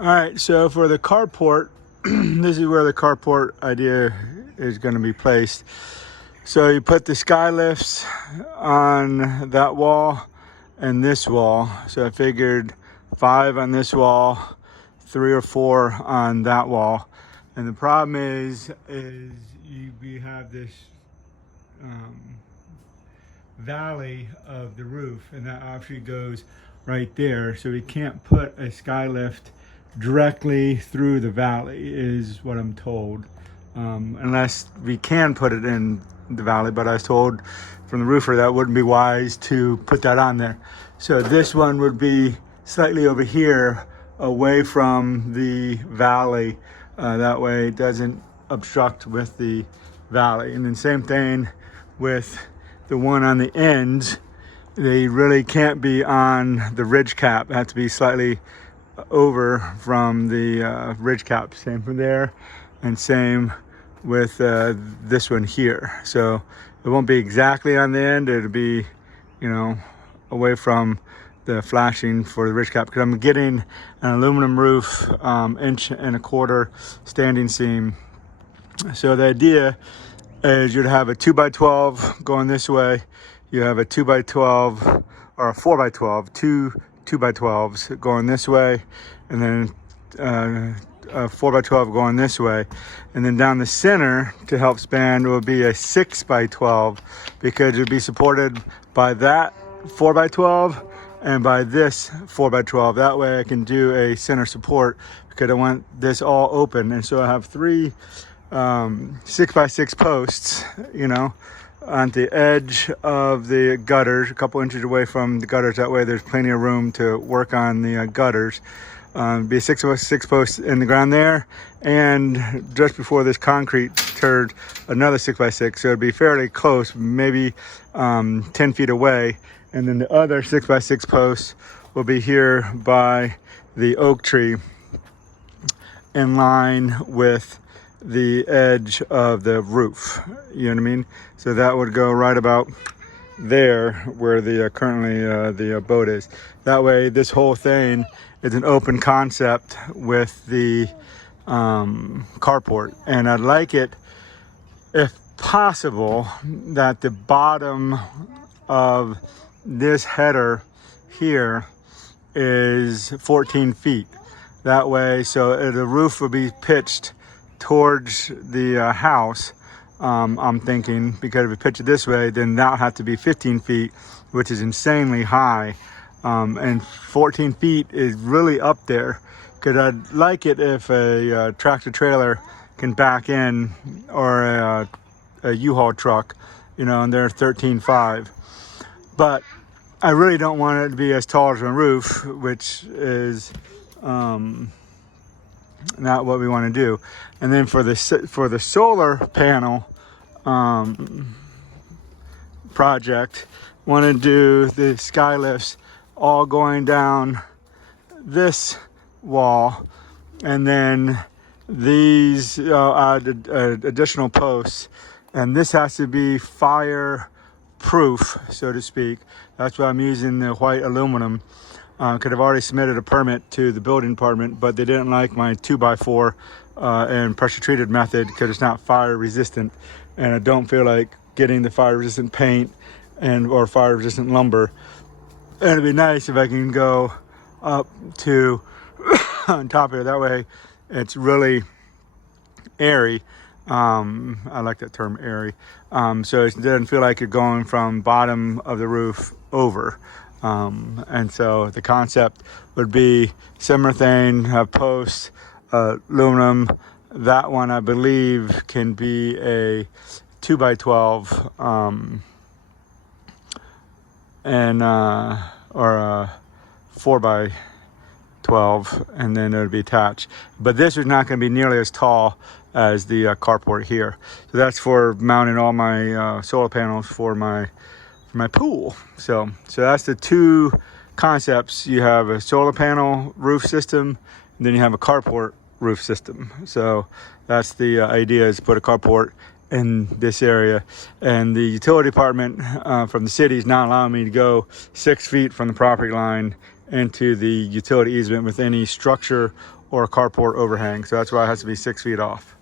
All right, so for the carport, this is where the carport idea is going to be placed. So you put the sky lifts on that wall and this wall. So I figured 5 on this wall, 3 or 4 on that wall. And the problem is we have this valley of the roof, and that actually goes right there. So we can't put a sky lift directly through the valley, is what I'm told, unless we can put it in the valley. But I was told from the roofer that wouldn't be wise to put that on there. So this one would be slightly over here, away from the valley. That way it doesn't obstruct with the valley. And then same thing with the one on the ends. They really can't be on the ridge cap. It has to be slightly over from the ridge cap. Same from there, and same with this one here. So it won't be exactly on the end. It'll be, you know, away from the flashing for the ridge cap, because I'm getting an aluminum roof, 1.25 inch standing seam. So the idea is you'd have a 2x12 going this way. You have a 2x12 or a 4x12, two 2x12s going this way, and then a 4x12 going this way. And then down the center to help span will be a 6x12, because it would be supported by that 4x12 and by this 4x12. That way I can do a center support, because I want this all open. And so I have 3 6x6 posts, you know, on the edge of the gutters, a couple inches away from the gutters. That way there's plenty of room to work on the gutters. Be a 6x6 post in the ground there, and just before this concrete turned, another 6x6. So it'd be fairly close, maybe 10 feet away. And then the other 6x6 posts will be here by the oak tree, in line with the edge of the roof. You know what I mean? So that would go right about there where the currently the boat is. That way this whole thing is an open concept with the carport. And I'd like it, if possible, that the bottom of this header here is 14 feet. That way, so the roof will be pitched towards the house. I'm thinking, because if we pitch it this way, then that'll have to be 15 feet, which is insanely high. And 14 feet is really up there, because I'd like it if a tractor trailer can back in, or a U-Haul truck, you know, and they're 13.5. But I really don't want it to be as tall as my roof, which is not what we want to do. And then for the solar panel project, want to do the sky lifts all going down this wall, and then these additional posts. And this has to be fire proof, so to speak. That's why I'm using the white aluminum. Could have already submitted a permit to the building department, but they didn't like my 2x4 and pressure treated method, because it's not fire resistant, and I don't feel like getting the fire resistant paint and or fire resistant lumber. And it'd be nice if I can go up to on top of it. That way it's really airy. I like that term, airy. So it doesn't feel like you're going from bottom of the roof over. And so the concept would be similar thing, have posts, aluminum. That one I believe can be a 2x12, and or a 4x12, and then it would be attached. But this is not going to be nearly as tall as the carport here. So that's for mounting all my solar panels for my pool. So that's the 2 concepts. You have a solar panel roof system, and then you have a carport roof system. So that's the idea, is to put a carport in this area. And the utility department from the city is not allowing me to go 6 feet from the property line into the utility easement with any structure or a carport overhang. So that's why it has to be 6 feet off.